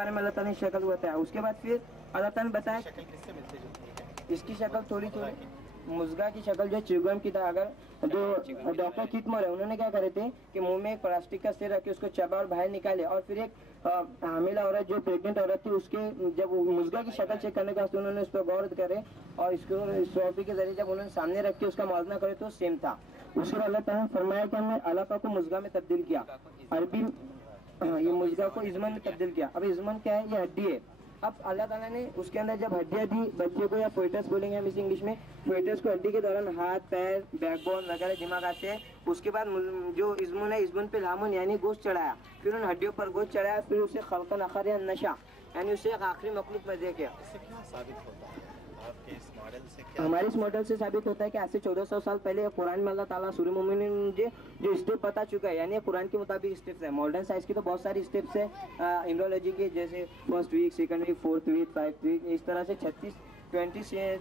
بارے میں اللہ تعالیٰ نے شکل بتایا. اس کے بعد پھر اللہ تعالیٰ نے بتایا شکل کس سے ملتی جلتی ہے؟ اس کی شکل تھوڑی مزگا کی شکل جو چیوگم کی تھا. اگر جو ڈاکٹر کتمر ہے انہوں نے کیا کرے تھے کہ منہ میں ایک پلاسٹک کا سیر رکھ کے اس کو چبا اور باہر نکالے, اور پھر ایک حاملہ عورت جو پریگنٹ عورت تھی اس کے جب مزگا کی شکل چیک کرنے کا انہوں نے اس پر غور کرے اور اس کو سوپی کے ذریعے جب انہوں نے سامنے رکھ کے اس کا موازنہ کرے تو سیم تھا. اس کے اللہ تعالیٰ نے فرمایا کہ ہم نے علاقہ کو مزگا میں تبدیل کیا. عربی یہ مزگا کو ازمن میں تبدیل کیا. اب ازمن کیا ہے؟ یہ ہڈی ہے. اب اللہ تعالیٰ نے اس کے اندر جب ہڈیاں دی بچے کو, یا فویٹس بولیں گے ہم اس انگلش میں, فویٹس کو ہڈی کے دوران ہاتھ پیر بیک بون وغیرہ دماغ آتے ہیں. اس کے بعد جو ازمن ہے ازمن پہ لامن یعنی گوشت چڑھایا, پھر ان ہڈیوں پر گوشت چڑھایا, پھر اسے خلقن آخر یا نشا یعنی اسے ایک آخری مخلوق میں دیکھا. اس سے کیا ثابت ہوتا ہے آپ کے اس ماڈل سے؟ کیا ہمارے اس ماڈل سے ثابت ہوتا ہے کہ آج سے 1400 سال پہلے قرآن میں اللہ تعالیٰ سورہ مومنین مجھے جو اسٹیپ بتا چکا ہے, یعنی قرآن کے مطابق اسٹیپس ہیں. ماڈرن سائنس کی تو بہت ساری اسٹیپس ہیں ایمبریولوجی کے, جیسے first week, second week, fourth week, 5 week, اس طرح سے 20 سے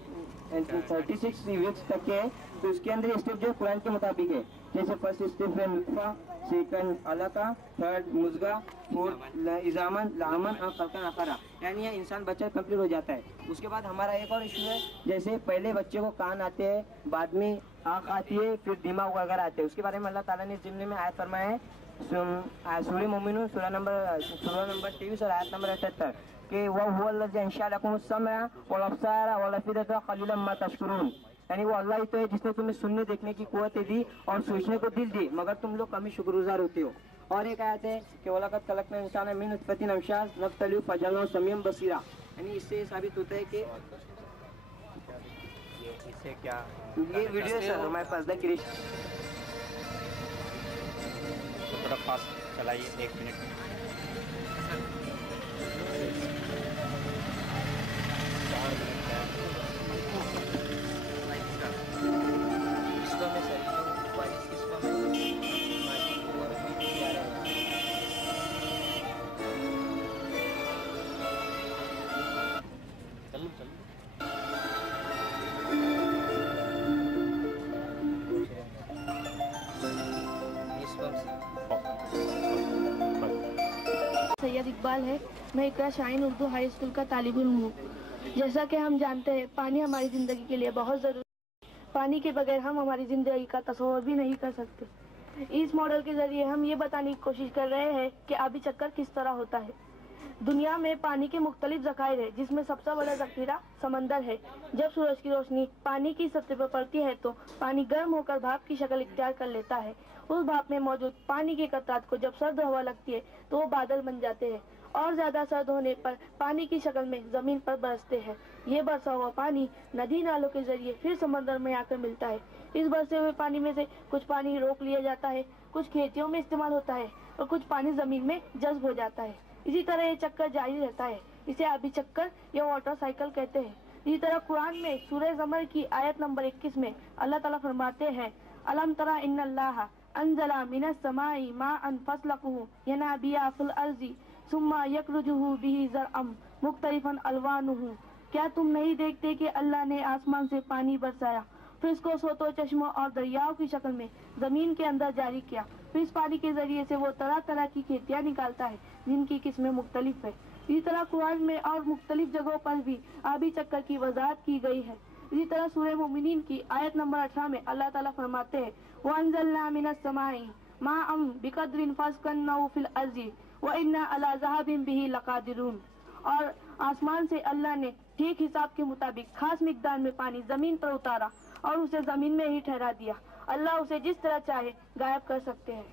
36 ویکس تک کے ہے. تو اس کے اندر اسٹیپ جو قرآن کے مطابق ہے, جیسے فرسٹ اسٹیپ ہے نطفہ, سیکنڈ علقہ, تھرڈ مزغہ, فورتھ ازامن, لامن اور خلقن آخرہ, یعنی یہ انسان بچہ کمپلیٹ ہو جاتا ہے. اس کے بعد ہمارا ایک اور ایشو ہے, جیسے پہلے بچے کو کان آتے ہیں, بعد میں آنکھ آتی ہے, پھر دماغ وغیرہ آتے ہیں. اس کے بارے میں اللہ تعالیٰ نے اس ضمن میں آیت فرمایا ہے سورہ مومنون سورہ نمبر 23 اور آیت نمبر 78 کہ وَهُوَ الَّذِي أَنشَأَ لَكُمُ السَّمْعَ وَالْأَبْصَارَ وَالْأَفْئِدَةَ قَلِيلًا مَا تَشْكُرُونَ, یعنی وہ اللہ ہی تو ہے جس نے تمہیں سننے دیکھنے کی قوتیں دی اور سوچنے کو دل دی, مگر تم لوگ کم ہی شکر گزار ہوتے ہو. اور ایک آیت ہے کہ وَلَقَدْ خَلَقْنَا الْإِنسَانَ مِن نُطْفَةٍ أَمْشَاجٍ نَبْتَلِيهُ فَجَعَلْنَاهُ سَمِيعًا بَصِيرًا, یعنی اس سے ثابت ہوتا ہے کہ اسے کیا یہ ویڈیو ہے سر ہمارے پاس تھوڑا فاسٹ چلائیے 1 منٹ میں. سید اقبال ہے. میں اقرا شاہین اردو ہائی اسکول کا طالب علم ہوں. جیسا کہ ہم جانتے ہیں پانی ہماری زندگی کے لیے بہت ضروری ہے. پانی کے بغیر ہم ہماری زندگی کا تصور بھی نہیں کر سکتے. اس ماڈل کے ذریعے ہم یہ بتانے کی کوشش کر رہے ہیں کہ آبی چکر کس طرح ہوتا ہے. دنیا میں پانی کے مختلف ذخائر ہیں, جس میں سب سے بڑا ذخیرہ سمندر ہے. جب سورج کی روشنی پانی کی سطح پر پڑتی ہے تو پانی گرم ہو کر بھاپ کی شکل اختیار کر لیتا ہے. اس بھاپ میں موجود پانی کے قطرات کو جب سرد ہوا لگتی ہے تو وہ بادل بن جاتے ہیں, اور زیادہ سرد ہونے پر پانی کی شکل میں زمین پر برستے ہیں. یہ برسا ہوا پانی ندی نالوں کے ذریعے پھر سمندر میں آ کر ملتا ہے. اس برسے ہوئے پانی میں سے کچھ پانی روک لیا جاتا ہے, کچھ کھیتیوں میں استعمال ہوتا ہے اور کچھ پانی زمین میں جذب ہو جاتا ہے. اسی طرح یہ چکر جاری رہتا ہے. اسے آبی چکر یا واٹر سائیکل کہتے ہیں. اسی طرح قرآن میں سورہ زمر کی آیت نمبر 21 میں اللہ تعالیٰ فرماتے ہیں الم تری ان اللہ انزل من السماء ماء فسلكه ينابيع في الارض ثم يخرج به زرعا مختلفا الوانه. کیا تم نہیں دیکھتے کہ اللہ نے آسمان سے پانی برسایا, پھر اس کو سوتوں چشموں اور دریاؤں کی شکل میں زمین کے اندر جاری کیا, پھر اس پانی کے ذریعے سے وہ طرح طرح کی کھیتیاں نکالتا ہے جن کی قسمیں مختلف ہے. اسی طرح قرآن میں اور مختلف جگہوں پر بھی آبی چکر کی وضاحت کی گئی ہے. اسی طرح سورہ مومنین کی آیت نمبر 18 میں اللہ تعالیٰ فرماتے ہیں وَأَنزَلْنَا مِنَ السَّمَاءِ مَاءً بِقَدْرٍ فَاسْكَنَّاهُ فِي الْأَرْضِ وَإِنَّا عَلَى ذَهَابٍ بِهِ لَقَادِرُونَ. اور آسمان سے اللہ نے ٹھیک حساب کے مطابق خاص مقدار میں پانی زمین پر اتارا اور اسے زمین میں ہی ٹھہرا دیا. اللہ اسے جس طرح چاہے غائب کر سکتے ہیں.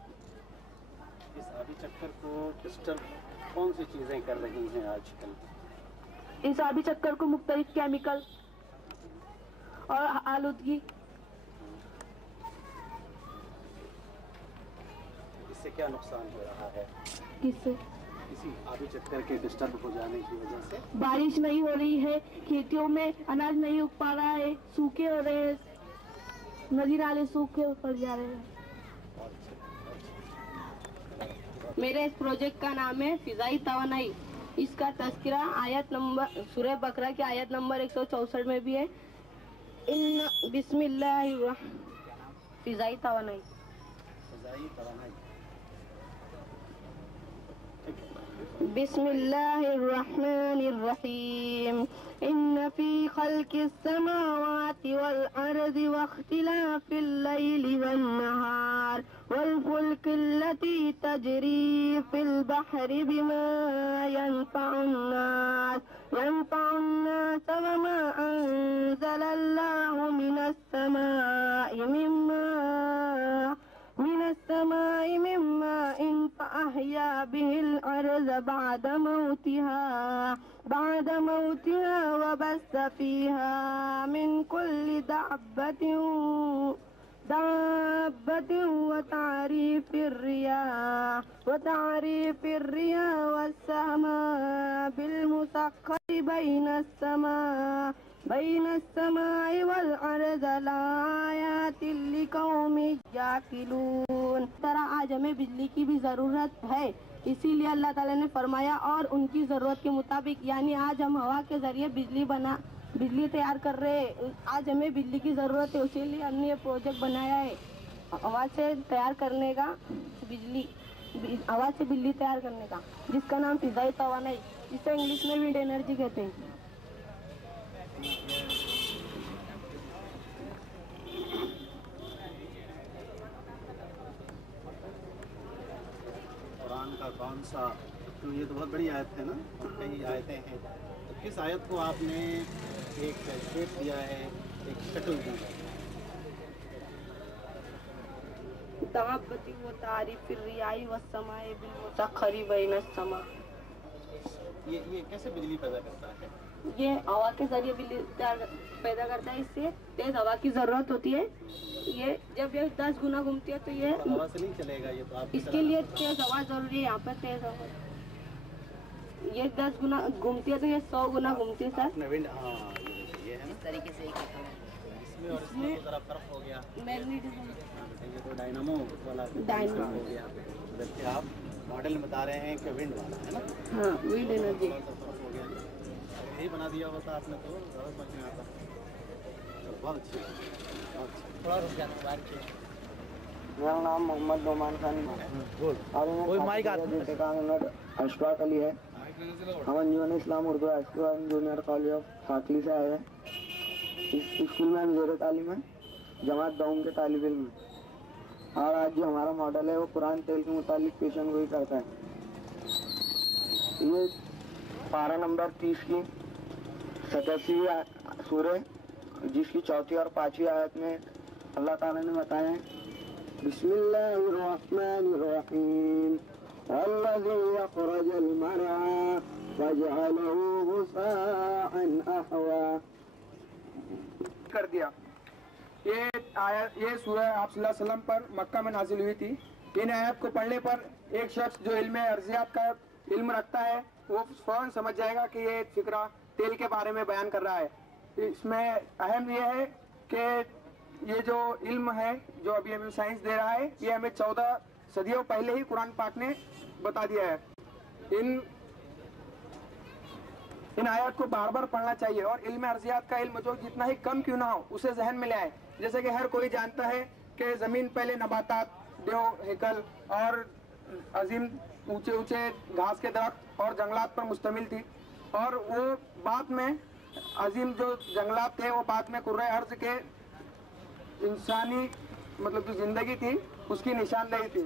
اس آبی چکر کو ڈسٹرب کون سی چیزیں کر رہی ہیں آج کل؟ اس آبی چکر کو مختلف کیمیکل اور آلودگی. اس سے کیا نقصان ہو رہا ہے؟ کس سے؟ اسی آبی چکر کے ڈسٹرب ہو جانے کی وجہ سے بارش نہیں ہو رہی ہے, کھیتیوں میں اناج نہیں اگ پا رہا ہے, سوکھے ہو رہے ہیں, ندی نالے سوکھے پڑ جا رہے ہیں. میرے اس پروجیکٹ کا نام ہے فضائی توانائی. اس کا تذکرہ آیت نمبر سورہ بقرہ کی آیت نمبر 164 میں بھی ہے. بسم اللہ فضائی توانائی. فضائی توانائی. بسم الله الرحمن الرحيم إن في خلق السماوات والأرض واختلاف الليل والنهار والفلك التي تجري في البحر بما ينفع الناس وما أنزل الله من السماء من ماء فأحيا به الأرض بعد موتها وبث فيها من كل دابة وتعريف الرياح والسماء بالمسخر بين السماء والأرض لآيات لقوم یعقلون. طرح آج ہمیں بجلی کی بھی ضرورت ہے، اسی لیے اللہ تعالیٰ نے فرمایا اور ان کی ضرورت کے مطابق، یعنی آج ہم ہوا کے ذریعے بجلی تیار کر رہے ہیں. آج ہمیں بجلی کی ضرورت ہے، اسی لیے ہم نے یہ پروجیکٹ بنایا ہے ہوا سے تیار کرنے کا، ہوا سے بجلی تیار کرنے کا، جس کا نام فضائی توانائی، جسے انگلش میں ونڈ انرجی کہتے ہیں. قرآن کا کون سا، تو یہ تو بہت بڑی آیت ہے نا، کئی آیتیں ہیں، تو کس آیت کو آپ نے ایک شیپ دیا ہے، ایک شکل دی ہے؟ تغبتی و تعریف الریائی والسماء بالمسخر بین السماء. یہ کیسے بجلی پیدا کرتا ہے؟ یہ ہوا کے ذریعے بجلی پیدا کرتا ہے، اس سے تیز ہوا کی ضرورت ہوتی ہے. یہ جب یہ 10 گنا گھومتی ہے تو یہ ہوا سے نہیں چلے گا، یہ تو آپ اس کے لیے تیز ہوا ضروری ہے. یہاں پر تیز ہوا یہ 10 گنا گھومتی ہے تو یہ 100 گنا گھومتی ہے سر. یہ ہے نا طریقے سے اس میں اور اس میں ذرا فرق ہو گیا. میگنیٹزم یہ تو ڈائنامو والا ہو گیا، جبکہ آپ ماڈل بتا رہے ہیں کہ ونڈ والا ہے نا. ہاں ونڈ انرجی. ہو گیا یہی بنا دیا ہوتا آپ نے تو زیادہ سمجھ میں آتا. بہت اچھی تھوڑا رک جاتا. میرا نام محمد نعمان خان اور اشفاق علی ہے. ہم انجمن اسلام اردو ہائی اسکول اور جونیئر کالج آف ساکلی سے آئے ہیں. اس اسکول میں ہم زیر تعلیم ہیں، جماعت دوم کے طالب علم ہیں. اور آج جو ہمارا ماڈل ہے وہ قرآن تیل کے متعلق پیشن گوئی کرتا ہے. یہ پارہ نمبر 30 کی 87 سورہ، جس کی 4 اور 5 آیت میں اللہ تعالیٰ نے بتایا ہے بسم اللہ الرحمن الرحیم والذی اخرج المرعى وجعله غثاء احوا کر دیا. یہ آیت، یہ سورہ آپ صلی اللہ علیہ وسلم پر مکہ میں نازل ہوئی تھی. ان آیت کو پڑھنے پر ایک شخص جو علم ارضیات کا علم رکھتا ہے وہ فوراً سمجھ جائے گا کہ یہ فقرہ تیل کے بارے میں بیان کر رہا ہے. اس میں اہم یہ ہے کہ یہ جو علم ہے جو ابھی ہمیں سائنس دے رہا ہے، یہ ہمیں 14 صدیوں پہلے ہی قرآن پاک نے بتا دیا ہے. ان آیات کو بار بار پڑھنا چاہیے اور علم ارضیات کا علم جو جتنا ہی کم کیوں نہ ہو اسے ذہن میں لے آئے. جیسے کہ ہر کوئی جانتا ہے کہ زمین پہلے نباتات، دیو، ہیکل اور عظیم اونچے اونچے گھاس کے درخت اور جنگلات پر مشتمل تھی، اور وہ بعد میں عظیم جو جنگلات تھے وہ بعد میں کرۂ ارض کے انسانی مطلب جو زندگی تھی اس کی نشاندہی تھی.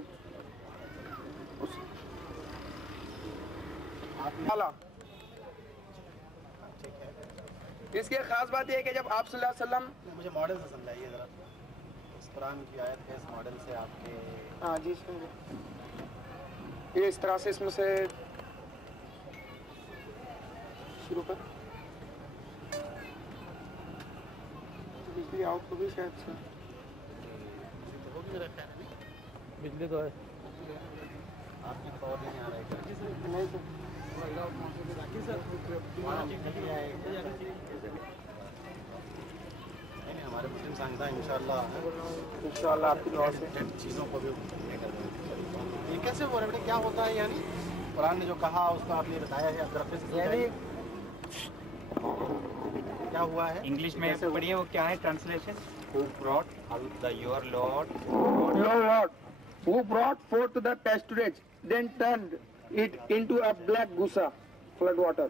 اس کی خاص بات یہ ہے کہ جب آپ صلی اللہ علیہ وسلم، مجھے ماڈل سے سمجھائیے ذرا، اس قرآن کی آیت کے اس ماڈل سے آپ کے. ہاں جی، یہ اس طرح سے اس میں سے شروع کر بجلی آؤٹ کو بھی شاید سے بجلی تو ہے آپ کی پاور نہیں آ رہا ہے. نہیں تو ہمارے مسلم سائنسداں انشاءاللہ آپ کی دعا سے چیزوں کو بھی یہ کیسے ہو رہا ہے، کیا ہوتا ہے؟ یعنی قرآن نے جو کہا اس کو آپ نے بتایا ہے، اب یعنی کیا ہوا ہے انگلش میں پڑھیے وہ کیا ہے translation. Who brought your Lord who brought forth the pasturage, then turned it into a black gusa, flood water.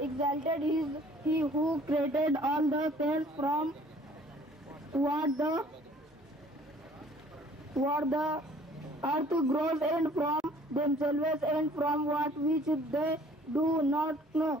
exalted is he who created all the pairs from what the earth grows and from themselves and from what which they do not know.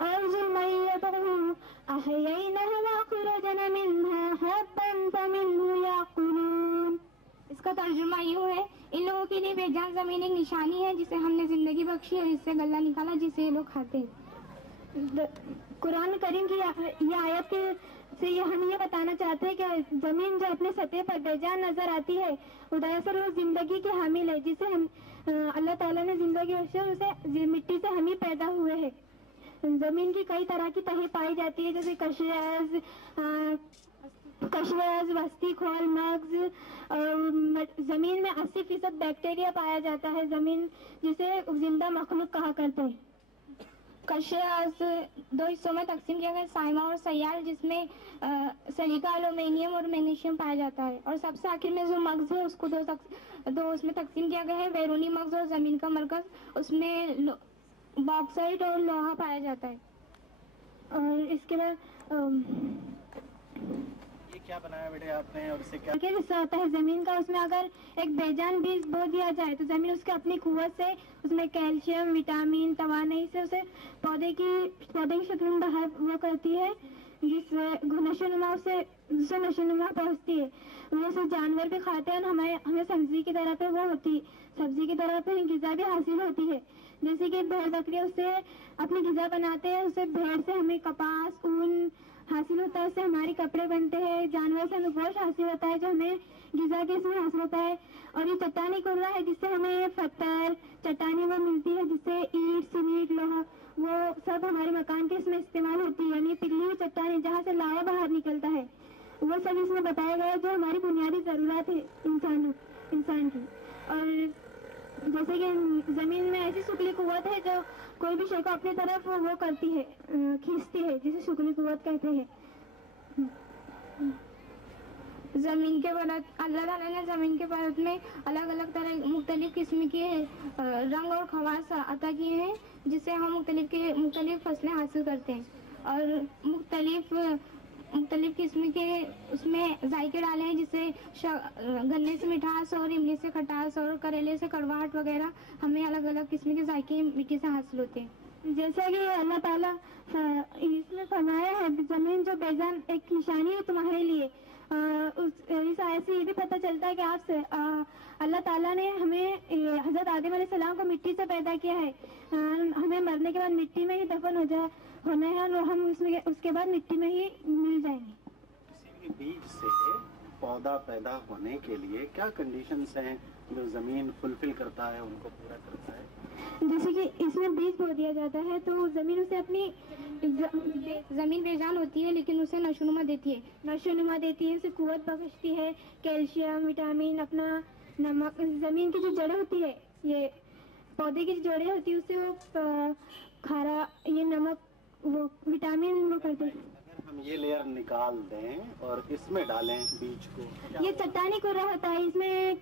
أرض ميتة أحييناها وأخرجنا منها حبا فمنه يأكلون. اس کا ترجمہ یوں ہے، ان لوگوں کے لیے بے جان زمین ایک نشانی ہے جسے ہم نے زندگی بخشی اور اس سے غلہ نکالا جسے یہ لوگ کھاتے ہیں. قرآن کریم کی یہ آیت سے ہم یہ بتانا چاہتے ہیں کہ زمین جو اپنے سطح پر بے جان نظر آتی ہے وہ دراصل وہ زندگی کے حامل ہے جسے ہم اللہ تعالیٰ نے زندگی بخشی اور اسے مٹی سے ہم ہی پیدا ہوئے ہیں. زمین کی کئی طرح کی تہیں پائی جاتی ہے جیسے قشرز، وسطی کھول، مغز. زمین میں 80% بیکٹیریا پایا جاتا ہے، زمین جسے زندہ مخلوق کہا کرتے ہیں. قشرز 2 حصوں میں تقسیم کیا گیا، سائمہ اور سیال، جس میں سلیکا، الومینیم اور میگنیشیم پایا جاتا ہے. اور سب سے آخر میں جو مغز ہے اس کو دو اس میں تقسیم کیا گیا ہے، بیرونی مغز اور زمین کا مرکز. اس میں باکسائٹ اور لوہا پایا جاتا ہے. اور اس کے بعد یہ کیا بنایا بیٹے آپ نے اور اسے کیا حصہ ہوتا ہے زمین کا. اس میں اگر ایک بیجان بیج بو دیا جائے تو زمین اس کی اپنی قوت سے اس میں کیلشیم، وٹامن، توانائی سے اسے پودے کی شکل میں باہر وہ کرتی ہے، جس نشو نما سے نشو نما پہنچتی ہے. وہ سے جانور بھی کھاتے ہیں اور ہمیں سبزی کی طرح پہ وہ ہوتی سبزی کی طرح پہ غذا بھی حاصل ہوتی ہے. جیسے کہ بھیڑ بکری اس سے اپنی غذا بناتے ہیں، اسے بھیڑ سے ہمیں کپاس، اون حاصل ہوتا ہے، اس سے ہمارے کپڑے بنتے ہیں. جانور سے ہمیں گوشت حاصل ہوتا ہے جو ہمیں غذا کے اس میں حاصل ہوتا ہے. اور یہ چٹانی قرہ ہے جس سے ہمیں پتھر چٹانی وہ ملتی ہے، جس سے اینٹ، سیمنٹ، لوہا وہ سب ہمارے مکان کے اس میں استعمال ہوتی ہے. یعنی پگھلی ہوئی چٹانی جہاں سے لاوا باہر نکلتا ہے وہ سب اس میں بتایا گیا ہے جو ہماری بنیادی ضرورت ہے انسان کی. اور جیسے کہ زمین میں ایسی شکلی قوت ہے جو کوئی بھی شے کو اپنی طرف وہ کرتی ہے، کھینچتی ہے، جسے شکلی قوت کہتے ہیں. زمین کے پرت، اللہ تعالیٰ نے زمین کے پرت میں الگ الگ طرح مختلف قسم کے رنگ اور خواص عطا کیے ہیں جس سے ہم مختلف فصلیں حاصل کرتے ہیں. اور مختلف قسم کے اس میں ذائقے ڈالے ہیں، جسے گنے سے مٹھاس اور املی سے کھٹاس اور کریلے سے کڑواہٹ وغیرہ ہمیں الگ الگ قسم کے ذائقے مٹی سے حاصل ہوتے ہیں. جیسا کہ اللہ تعالیٰ اس میں فرمایا ہے زمین جو بیجان ایک نشانی ہے تمہارے لیے. اس آیت سے یہ بھی پتہ چلتا ہے کہ آپ سے اللہ تعالیٰ نے ہمیں حضرت آدم علیہ السلام کو مٹی سے پیدا کیا ہے. ہمیں مرنے کے بعد مٹی میں ہی دفن ہونا ہے اور ہم اس کے بعد مٹی میں ہی مل جائیں گے. کسی بھی بیج سے پودا پیدا ہونے کے لیے کیا کنڈیشنز ہیں جو زمین فلفل کرتا ہے، ان کو پورا کرتا ہے؟ جیسے کہ اس میں بیج بو دیا جاتا ہے تو زمین اسے اپنی زمین بیجان ہوتی ہے لیکن اسے نشوونما دیتی ہے، اسے قوت بخشتی ہے، کیلشیم، وٹامن، اپنا نمک. زمین کی جو جڑیں ہوتی ہے، یہ پودے کی جو جڑیں ہوتی ہے اسے وہ کھارا، یہ نمک، وہ وٹامن وہ کرتے ہیں. اگر ہم یہ لیئر نکال دیں اور اس میں ڈالیں بیج کو، یہ چٹانی قرہ ہوتا ہے، اس میں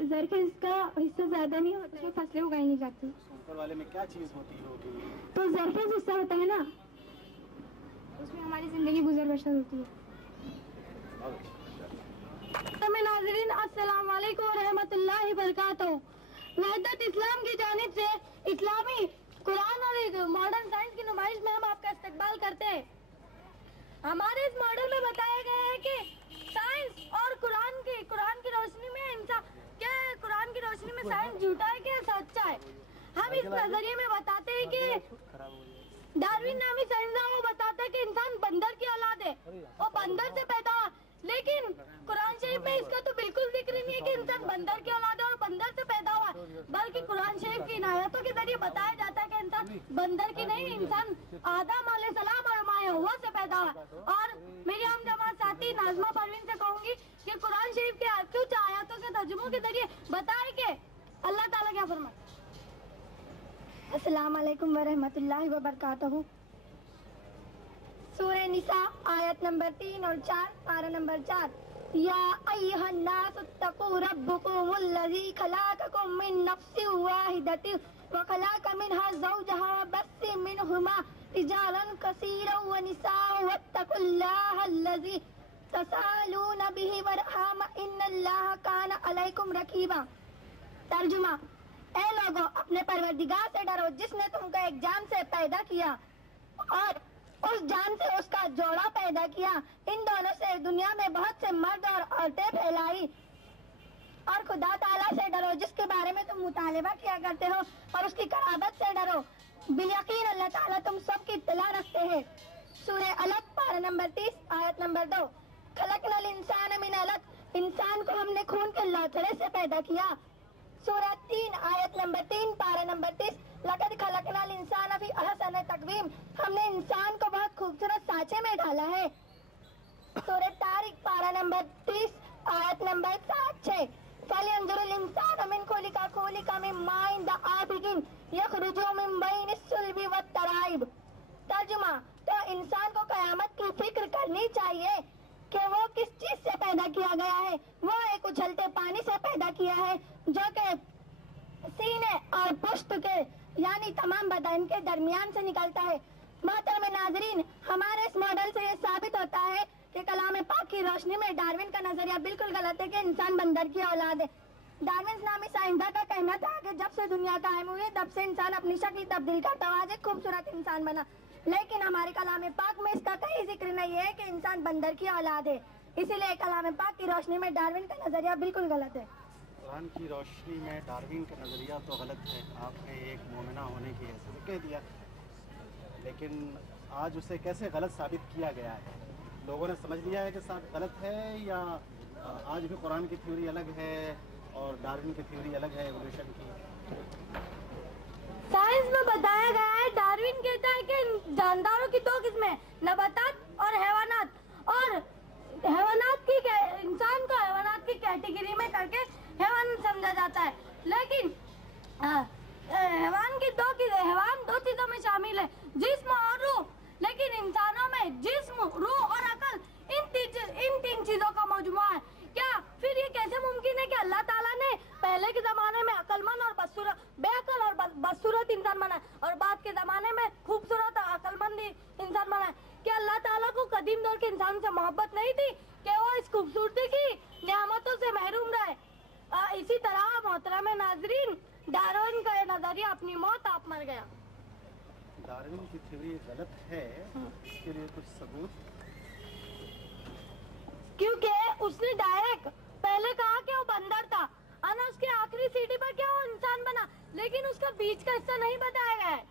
زرخیز کا حصہ زیادہ نہیں ہوتا، اس میں فصلیں اگائی نہیں جاتی. اوپر والے میں کیا چیز ہوتی ہوگی؟ تو زرخیز حصہ ہوتا ہے نا، اس میں ہماری زندگی گزر بسر ہوتی ہے. ناظرین السلام علیکم ورحمۃ اللہ وبرکاتہ. وحدت اسلام کی جانب سے اسلامی قرآن اور ماڈرن سائنس کی نمائش میں ہم آپ کا استقبال کرتے ہیں. ہمارے اس ماڈل میں بتایا گیا ہے کہ سائنس اور قرآن کی روشنی میں قرآن کی روشنی میں سائنس جھوٹا ہے کہ سچا ہے. ہم اس نظریے میں بتاتے ہیں کہ ڈاروین نامی سائنسداں وہ بتاتا ہے کہ انسان بندر کی اولاد ہے، وہ بندر سے پیدا ہوا، لیکن قرآن شریف میں اس کا تو بالکل ذکر نہیں ہے کہ انسان بندر کی اولاد ہے اور بندر سے پیدا ہوا، بلکہ قرآن شریف کی عنایتوں کے ذریعے بتایا جاتا ہے کہ انسان بندر کی نہیں، انسان آدم علیہ السلام اور مائے ہوا سے پیدا ہوا. اور میری ہم جماعت ساتھی ناظمہ پروین سے کہوں گی کہ قرآن شریف کے کچھ آیاتوں کے ترجموں کے ذریعے بتائے کہ اللہ تعالیٰ کیا فرمائے. السلام علیکم ورحمۃ اللہ وبرکاتہ. سورہ نساء آیت نمبر 3 اور 4، پارہ نمبر 4. یا ایھا الناس اتقوا ربکم الذی خلقکم من نفس واحدۃ وخلق منها زوجها وبث منهما رجالا کثیرا ونساء واتقوا اللہ الذی تسألون به والارحام ان اللہ کان علیکم رقیبا. ترجمہ: اے لوگو، اپنے پروردگار سے ڈرو جس نے تم کو ایک جان سے پیدا کیا اور اس جان سے اس کا جوڑا پیدا کیا. ان دونوں سے دنیا میں بہت سے مرد اور عورتیں پھیلائی. اور خدا تعالیٰ سے ڈرو جس کے بارے میں تم مطالبہ کیا کرتے ہو, اور اس کی قرابت سے ڈرو. بالیقین اللہ تعالیٰ تم سب کی اطلاع رکھتے ہیں. سورہ علق پارہ نمبر 30 آیت نمبر 2. خلقنا الانسان من علق, انسان کو ہم نے خون کے لوتھڑے سے پیدا کیا. سورہ 3 آیت نمبر 3 پارہ نمبر 30. لقد خلقنا الانسان فی احسن تقویم, ہم نے انسان کو بہت خوبصورت سانچے میں ڈالا ہے. سورہ طارق پارہ نمبر 30 آیت نمبر 6. فَلْيَنْظُرِ الْإِنسَانُ مِنْ خُلِقَ مِنْ مَاءٍ دَافِقٍ يَخْرُجُ مِنْ بَيْنِ الصُّلْبِ وَالتَّرَائِبِ. ترجمہ, تو انسان کو قیامت کی فکر کرنی چاہیے کہ وہ کس چیز سے پیدا کیا گیا ہے. وہ ایک اچھلتے پانی سے پیدا کیا ہے جو کہ سینے اور پشت کے یعنی تمام بدن کے درمیان سے نکلتا ہے. محترم ناظرین, ہمارے اس ماڈل سے یہ ثابت ہوتا ہے کہ کلام پاک کی روشنی میں ڈارون کا نظریہ بالکل غلط ہے کہ انسان بندر کی اولاد ہے. ڈارون نامی سائنسداں کا کہنا تھا کہ جب سے دنیا قائم ہوئی تب سے انسان اپنی شکل تبدیل کرتا ہوا ایک خوبصورت انسان بنا. لیکن ہمارے کلام پاک میں اس کا کوئی ذکر نہیں ہے کہ انسان بندر کی اولاد ہے. اسی لیے کلام پاک کی روشنی میں ڈارون کا نظریہ بالکل غلط ہے. قرآن کی روشنی میں ڈارون کا نظریہ تو غلط ہے, آپ نے ایک مومنہ ہونے کی حیثیت کہہ دیا, لیکن آج اسے کیسے غلط ثابت کیا گیا ہے؟ لوگوں نے سمجھ لیا ہے کہ صاحب غلط ہے, یا آج بھی قرآن کی تھیوری الگ ہے اور ڈارون کی تھیوری الگ ہے ایولیوشن کی؟ سائنس میں بتایا گیا ہے, ڈارون کہتا ہے کہ جانداروں کی 2 قسمیں, نباتات اور حیوانات. اور حیوانات کی انسان کو حیوانات کی کیٹیگری میں کر کے حیوان سمجھا جاتا ہے. لیکن حیوان 2 چیزوں میں شامل ہے, جسم اور روح. لیکن انسانوں میں جسم, روح اور عقل ان 3 چیزوں کا مجموعہ ہے. کیا پھر یہ کیسے ممکن ہے کہ اللہ تعالیٰ نے پہلے کے زمانے میں عقل مند اور بے عقل اور بدصورت انسان بنائے, اور بعد کے زمانے میں خوبصورت اور عقل مند انسان بنائے؟ کیا اللہ تعالیٰ کو قدیم دور کے انسان سے محبت نہیں تھی کہ وہ اس خوبصورتی کی نعمتوں سے محروم رہے؟ اسی طرح محترم ناظرین, ڈارون کا یہ نظریہ اپنی موت آپ مر گیا. ڈارون کی تھیوری غلط ہے, اس کے لیے کچھ ثبوت؟ کیونکہ اس نے ڈائریکٹ پہلے کہا کہ وہ بندر تھا, اور اس کے آخری سیٹی پر کیا وہ انسان بنا, لیکن اس کا بیچ کا حصہ نہیں بتایا گیا ہے.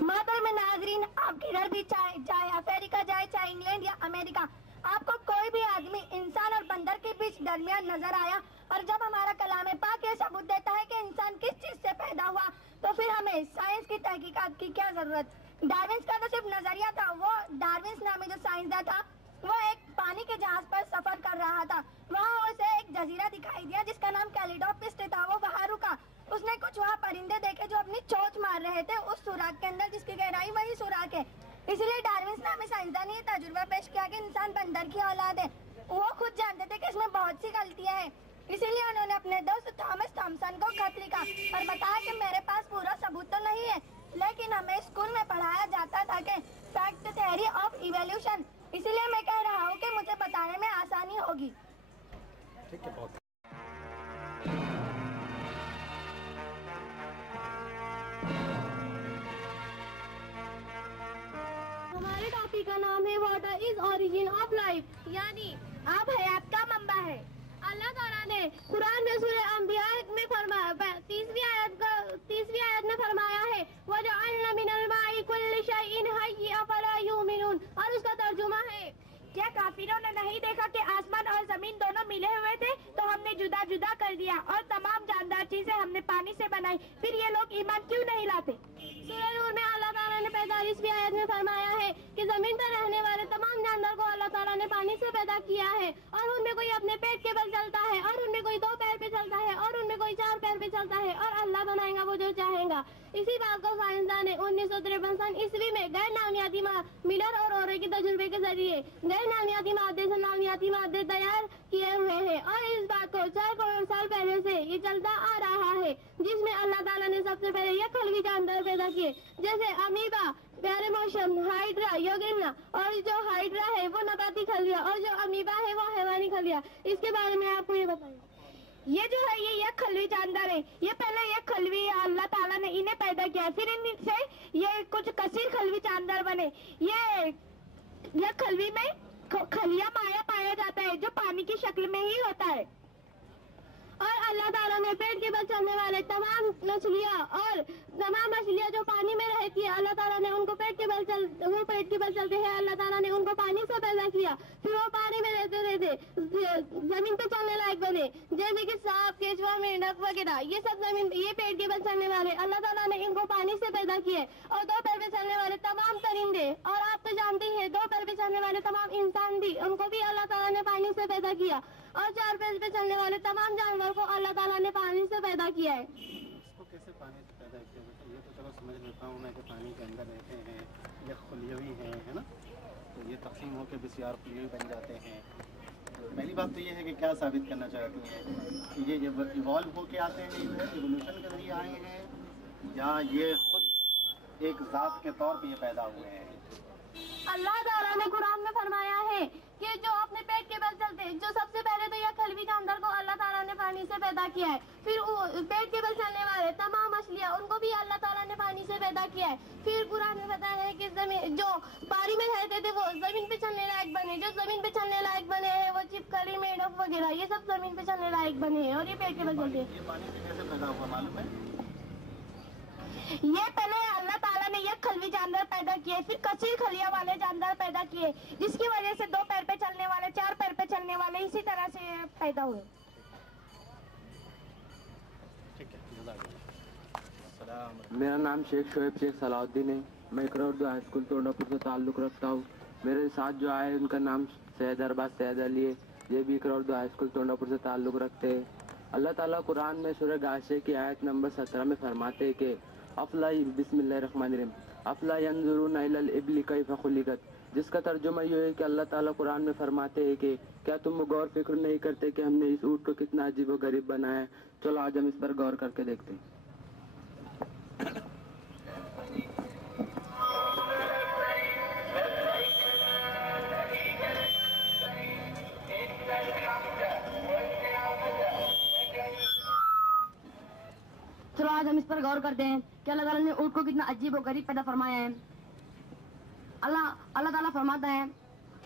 محترم ناظرین, آپ کدھر بھی چاہے افریقہ جائے, چاہے انگلینڈ یا امریکہ, آپ کو کوئی بھی آدمی انسان اور بندر کے بیچ درمیان نظر آیا؟ اور جب ہمارا کلام پاک یہ ثبوت دیتا ہے کہ انسان کس چیز سے پیدا ہوا, تو پھر ہمیں سائنس کی تحقیقات کی کیا ضرورت؟ ڈارون کا تو صرف نظریہ تھا. وہ ڈارون نامی جو سائنسداں تھا, وہ ایک پانی کے جہاز پر سفر کر رہا تھا. وہاں اسے ایک جزیرہ دکھائی دیا جس کا نام کیلیڈوپسٹ تھا. وہ وہاں رکا. اس نے کچھ وہاں پرندے دیکھے جو اپنی چونچ مار رہے تھے اس سوراخ کے اندر جس کی گہرائی وہی سوراخ ہے. اس لیے ڈارون نامی سائنسداں نے یہ تجربہ پیش کیا کہ انسان بندر کی اولاد ہے. وہ خود جانتے تھے کہ اس میں بہت سی غلطیاں ہیں, اسی لیے انہوں نے اپنے دوست تھامس تھامسن کو خط لکھا اور بتایا کہ میرے پاس پورا ثبوت تو نہیں ہے, لیکن ہمیں اسکول میں پڑھایا جاتا تھا کہ فیکٹ تھیوری آف ایولیوشن, اسی لیے میں کہہ رہا ہوں کہ مجھے بتانے میں آسانی ہوگی. ٹھیک ہے, بہت ہمارے ٹاپک کا نام ہے water is origin of life, یعنی آب حیات کا منبع ہے. اللہ تعالیٰ نے قرآن میں سورہ انبیاء میں فرمایا, 30ویں آیت میں فرمایا ہے وَجَعَلْنَا مِنَ الْمَاءِ كُلِّ شَيْءٍ حَيٍّ أَفَلَا يُؤْمِنُونَ, اور اس کا ترجمہ ہے کیا کافروں نے نہیں دیکھا کہ آسمان اور زمین دونوں ملے ہوئے تھے تو ہم نے جدا جدا کر دیا, اور تمام جاندار چیزیں ہم نے پانی سے بنائی, پھر یہ لوگ ایمان کیوں نہیں لاتے؟ سورہ نور میں اللہ تعالیٰ نے 45ویں آیت میں فرمایا ہے کہ زمین پر رہنے والے تمام جاندار کو اللہ تعالیٰ نے پانی سے پیدا کیا ہے, اور ان میں کوئی اپنے پیٹ کے بل چلتا ہے, اور ان میں کوئی 2 پیر پہ چلتا ہے, اور ان میں کوئی 4 پیر پہ چلتا ہے, اور اللہ بنائے گا وہ جو چاہے گا. اسی بات کو سائنسداں نے 1953 عیسوی میں غیر نامیاتی ملر اور اورے کے تجربے کے ذریعے غیر نامیاتی مادے سے نامیاتی مادے تیار کیے ہوئے ہیں, اور اس بات کو 4 کروڑ سال پہلے سے یہ چلتا آ رہا ہے, جس میں اللہ تعالیٰ نے سب سے پہلے یہ خلوی جاندار پیدا کیے جیسے امیبا, پیارے موشن, ہائیڈرا, یوگیمنا, اور جو ہائیڈرا ہے وہ نباتی خلیہ اور جو امیبا ہے وہ حیوانی خلیہ. اس کے بارے میں آپ کو یہ بتائیں. یہ جو ہے یہ یک خلوی جاندار ہے. یہ پہلے یک خلوی اللہ تعالیٰ نے انہیں پیدا کیا, پھر ان سے یہ کچھ کثیر خلوی جاندار بنے. یہ یک خلوی میں خلیہ مایا پایا جاتا ہے جو پانی کی شکل میں ہی ہوتا ہے. اور اللہ تعالیٰ نے پیٹ کے بل چلنے والے تمام مچھلیاں جو پانی میں رہتی ہے, اللہ تعالیٰ نے ان کو پیٹ کے بل چلتے ہیں, اللہ تعالیٰ نے ان کو پانی سے پیدا کیا, پھر وہ پانی میں رہتے زمین پہ چلنے لائق بنے, جیسے کہ سانپ, کیچوا, مینڈک وغیرہ. یہ سب یہ پیٹ کے بل چلنے والے اللہ تعالیٰ نے ان کو پانی سے پیدا کیے. اور 2 پیر پہ چلنے والے تمام پرندے, اور آپ تو جانتے ہیں 2 پیر پہ چلنے والے تمام انسان بھی, ان کو بھی اللہ تعالیٰ نے پانی سے پیدا کیا. اور 4 پیر پہ چلنے والے تمام جانور کو اللہ تعالیٰ نے پانی سے پیدا کیا ہے. اس کو کیسے پانی سے پیدا کیا؟ یہ تو چلو سمجھ لیتا ہوں میں کہ پانی کے اندر رہتے ہیں, یہ خلیوی ہیں, ہے نا, تو یہ تقسیم ہو کے بسیار خلیوی بن جاتے ہیں. پہلی بات تو یہ ہے کہ کیا ثابت کرنا چاہتی ہیں کہ یہ ایوالو ہو کے آتے ہیں, ایوولوشن کے ذریعے آئے ہیں, یا یہ خود ایک ذات کے طور پہ یہ پیدا ہوئے ہیں؟ اللہ تعالیٰ نے قرآن میں فرمایا ہے کہ جو اپنے پیٹ کے بل چلتے ہیں, جو سب سے پہلے تو یہ خلوی جاندار کو اللہ تعالیٰ نے پانی سے پیدا کیا ہے. پھر پیٹ کے بل چلنے والے تمام مچھلیاں, ان کو بھی اللہ تعالیٰ نے پانی سے پیدا کیا ہے. پھر قرآن میں بتایا ہے کہ زمین جو پانی میں رہتے تھے وہ زمین پہ چلنے لائق بنے, جو زمین پہ چلنے لائق بنے ہیں وہ چپکلی, میڈک وغیرہ, یہ سب زمین پہ چلنے لائق بنے ہیں, اور یہ پیٹ کے بل چلتے ہیں. یہ پانی سے کیسے پیدا ہوا معلوم ہے؟ یہ پہلے اللہ تعالیٰ نے یک خلوی جاندار پیدا کیے, پھر کثیر خلیہ والے جاندار پیدا کیے, جس کی وجہ سے 2 پیر پہ چلنے والے, 4 پیر پہ چلنے والے اسی طرح سے پیدا ہوئے. میرا نام شیخ صلاح الدین ہے. میں اقرا اردو ہائی اسکول ٹونڈا پور سے تعلق رکھتا ہوں. میرے ساتھ جو آئے ان کا نام سید ارباز سید علی ہے, یہ بھی اقرا اردو ہائی اسکول ٹونڈا پور سے تعلق رکھتے ہیں. اللہ تعالیٰ قرآن میں سورہ غاشیہ کی آیت نمبر 17 میں فرماتے ہیں کہ بسم اللہ الرحمن الرحیم افلا ینظرون الی الابل کیف خلقت, جس کا ترجمہ یہ ہے کہ اللہ تعالیٰ قرآن میں فرماتے ہیں کہ کیا تم غور فکر نہیں کرتے کہ ہم نے اس اونٹ کو کتنا عجیب و غریب بنایا ہے. چلو آج ہم اس پر غور کر کے دیکھتے ہیں. چلو آج ہم اس پر غور کرتے ہیں کہ اللہ تعالیٰ نے اونٹ کو کتنا عجیب و غریب پیدا فرمایا ہے. اللہ تعالیٰ فرماتا ہے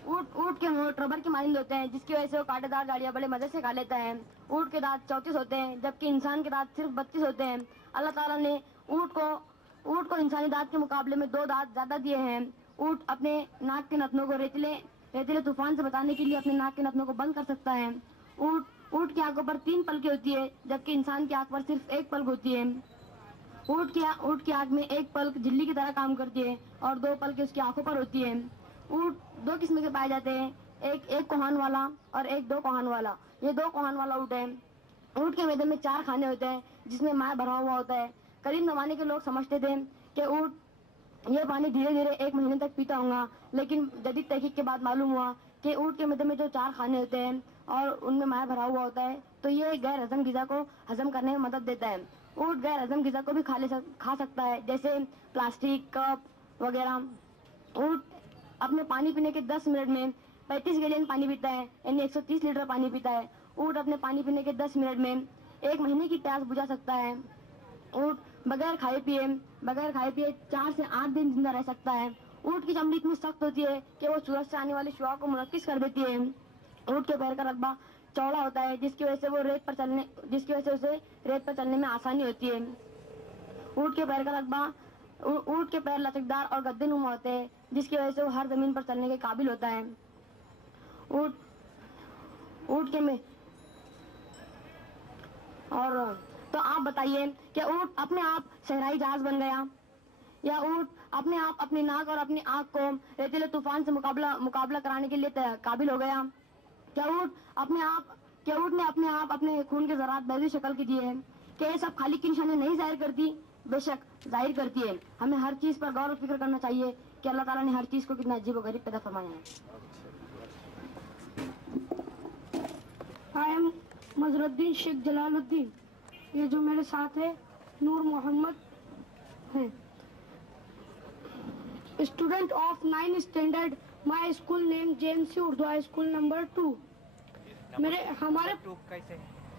اونٹ کے منہ ربر کے مانند ہوتے ہیں, جس کی وجہ سے وہ کانٹے دار گاڑیاں بڑے مزے سے کھا لیتا ہے. اونٹ کے دانت 34 ہوتے ہیں, جبکہ انسان کے دانت صرف 32 ہوتے ہیں. اللہ تعالیٰ نے اونٹ کو انسانی دانت کے مقابلے میں 2 دانت زیادہ دیے ہیں. اونٹ اپنے ناک کے نتنوں کو ریتیلے طوفان سے بچانے کے لیے اپنے ناک کے نتنوں کو بند کر سکتا ہے. اونٹ کی آنکھوں پر 3 پلکیں ہوتی ہے, جبکہ انسان کی آنکھ پر صرف 1 پلک ہوتی ہے. اونٹ کی آنکھ میں 1 پلک جھلی کی طرح کام کرتی ہے اور 2 پلکیں اس کی آنکھوں پر ہوتی ہے. اونٹ 2 قسم کے پائے جاتے ہیں, ایک کوہان والا اور ایک 2 کوہان والا. یہ 2 کوہان والا اونٹ ہے. اونٹ کے میدے میں 4 کھانے ہوتے ہیں جس میں مائع بھرا ہوا ہوتا ہے. قدیم زمانے کے لوگ سمجھتے تھے کہ اونٹ یہ پانی دھیرے دھیرے 1 مہینے تک پیتا ہوگا, لیکن جدید تحقیق کے بعد معلوم ہوا کہ اونٹ کے میدے میں جو 4 کھانے ہوتے ہیں اور ان میں مائع بھرا ہوا ہوتا ہے تو یہ غیر ہضم غذا کو ہضم کرنے میں مدد دیتا ہے. اونٹ غیر ہضم غذا کو بھی کھا سکتا ہے, جیسے پلاسٹک, کپ وغیرہ. اونٹ اپنے پانی پینے کے 10 منٹ میں 35 گیلن پانی پیتا ہے, یعنی 130 لیٹر پانی پیتا ہے. اونٹ اپنے پانی پینے کے 10 منٹ میں 1 مہینے کی پیاس بجھا سکتا ہے. اونٹ بغیر کھائے پیے 4 سے 8 دن زندہ رہ سکتا ہے. اونٹ کی چمڑی اتنی سخت ہوتی ہے کہ وہ سورج سے آنے والی شعاع کو منعکس کر دیتی ہے. اونٹ کے پیر کا رقبہ چوڑا ہوتا ہے, جس کی وجہ سے اسے ریت پر چلنے میں آسانی ہوتی ہے. اونٹ کے پیر لچکدار اور گدے نما ہوتے ہیں, جس کی وجہ سے وہ ہر زمین پر چلنے کے قابل ہوتا ہے. اونٹ کے میں اور تو آپ بتائیے کہ اونٹ اپنے آپ صحرائی جہاز بن گیا, یا اونٹ اپنے آپ اپنی ناک اور اپنی آنکھ کو ریتیلے طوفان سے مقابلہ کرانے کے لیے قابل ہو گیا؟ کیا اونٹ نے اپنے آپ اپنے خون کے ذرات بیضوی شکل کے دیے ہیں؟ کیا یہ سب خالق کی نشانی نہیں ظاہر کرتی؟ بے شک ظاہر کرتی ہے. ہمیں ہر چیز پر غور و فکر کرنا چاہیے کہ اللہ تعالیٰ نے ہر چیز کو کتنا عجیب و غریب پیدا فرمایا ہے. آئی ایم مظہر الدین شیخ جلال الدین. یہ جو میرے ساتھ ہے نور محمد ہے, student of 9th standard. My school name JMC Urdu high school number 2. ہمارے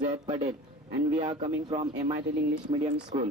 Zaid Patel and we are coming from MIT English Medium School.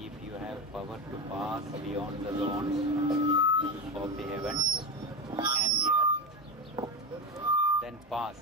If you have power to pass beyond the zones of the heavens and the earth, then pass.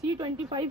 C-25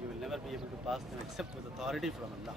You will never be able to pass them except with authority from Allah.